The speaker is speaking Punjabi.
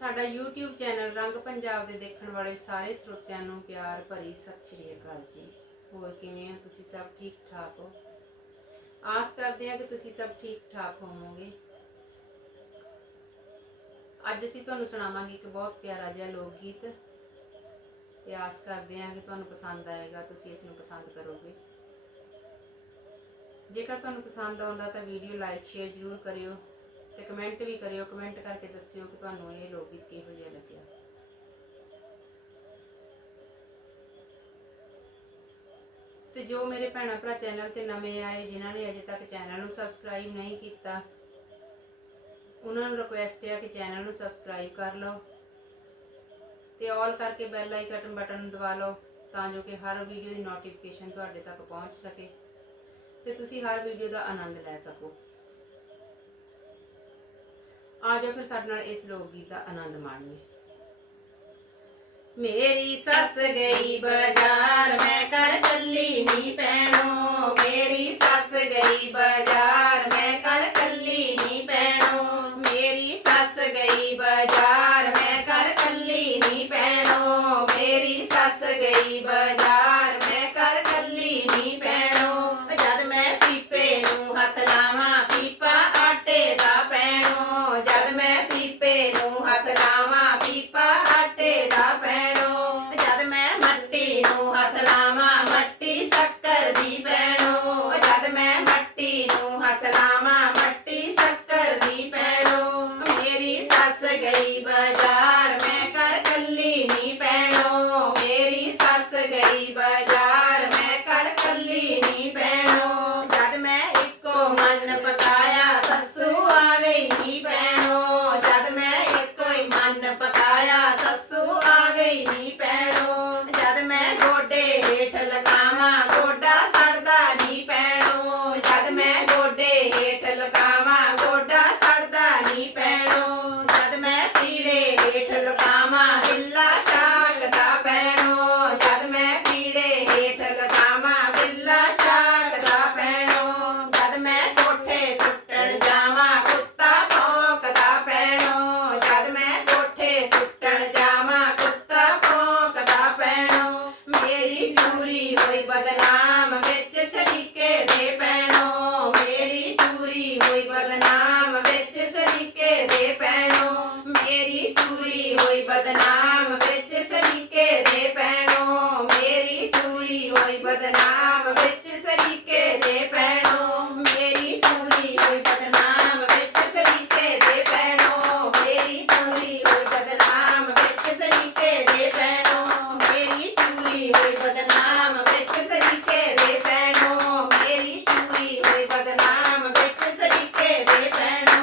ਸਾਡਾ YouTube ਚੈਨਲ ਰੰਗ ਪੰਜਾਬ ਦੇ ਦੇਖਣ ਵਾਲੇ ਸਾਰੇ ਸਰੋਤਿਆਂ ਨੂੰ ਪਿਆਰ ਭਰੀ ਸਤਿ ਸ਼੍ਰੀ ਅਕਾਲ ਜੀ। ਹੋਰ ਕਿਵੇਂ ਹੋ? ਤੁਸੀਂ ਸਭ ਠੀਕ ਠਾਕ ਹੋ? ਆਸ ਕਰਦੇ ਹਾਂ ਕਿ ਤੁਸੀਂ ਸਭ ਠੀਕ ਠਾਕ ਹੋਵੋਗੇ। ਅੱਜ ਅਸੀਂ ਤੁਹਾਨੂੰ ਸੁਣਾਵਾਂਗੇ ਇੱਕ ਬਹੁਤ ਪਿਆਰਾ ਜਿਹਾ ਲੋਕ ਗੀਤ ਤੇ ਆਸ ਕਰਦੇ ਹਾਂ ਕਿ ਤੁਹਾਨੂੰ ਪਸੰਦ ਆਏਗਾ, ਤੁਸੀਂ ਇਸ ਨੂੰ ਪਸੰਦ ਕਰੋਗੇ। ਜੇਕਰ ਤੁਹਾਨੂੰ ਪਸੰਦ ਆਉਂਦਾ ਤਾਂ ਵੀਡੀਓ ਲਾਈਕ, ਸ਼ੇਅਰ ਜ਼ਰੂਰ ਕਰਿਓ। ਤੇ ਕਮੈਂਟ ਵੀ ਕਰਿਓ ਕਮੈਂਟ ਕਰਕੇ ਦੱਸਿਓ ਕਿ ਤੁਹਾਨੂੰ ਇਹ ਲੋਕ ਗੀਤ ਕਿਹੋ ਜਿਹਾ ਲੱਗਿਆ। ਤੇ ਜੋ ਮੇਰੇ ਭੈਣਾਂ ਭਰਾ ਚੈਨਲ ਤੇ ਨਵੇਂ ਆਏ, ਜਿਨ੍ਹਾਂ ਨੇ ਅਜੇ ਤੱਕ ਚੈਨਲ ਨੂੰ ਸਬਸਕ੍ਰਾਈਬ ਨਹੀਂ ਕੀਤਾ, ਉਹਨਾਂ ਨੂੰ ਰਿਕੁਐਸਟ ਹੈ ਕਿ ਚੈਨਲ ਨੂੰ ਸਬਸਕ੍ਰਾਈਬ ਕਰ ਲਓ ਤੇ ਆਲ ਕਰਕੇ ਬੈਲ ਆਈਕਨ ਬਟਨ ਦਬਾ ਲਓ ਤਾਂ ਜੋ ਕਿ ਹਰ ਵੀਡੀਓ ਦੀ ਨੋਟੀਫਿਕੇਸ਼ਨ ਤੁਹਾਡੇ ਤੱਕ ਪਹੁੰਚ ਸਕੇ ਤੇ ਤੁਸੀਂ ਹਰ ਵੀਡੀਓ ਦਾ ਆਨੰਦ ਲੈ ਸਕੋ। ਆ ਜਾਓ ਫਿਰ ਸਾਡੇ ਨਾਲ ਇਸ ਲੋਕ ਗੀਤ ਦਾ ਆਨੰਦ ਮਾਣੀਏ। ਮੇਰੀ ਸੱਸ ਗਈ ਬਾਜ਼ਾਰ Satanás. amado. Guaraná.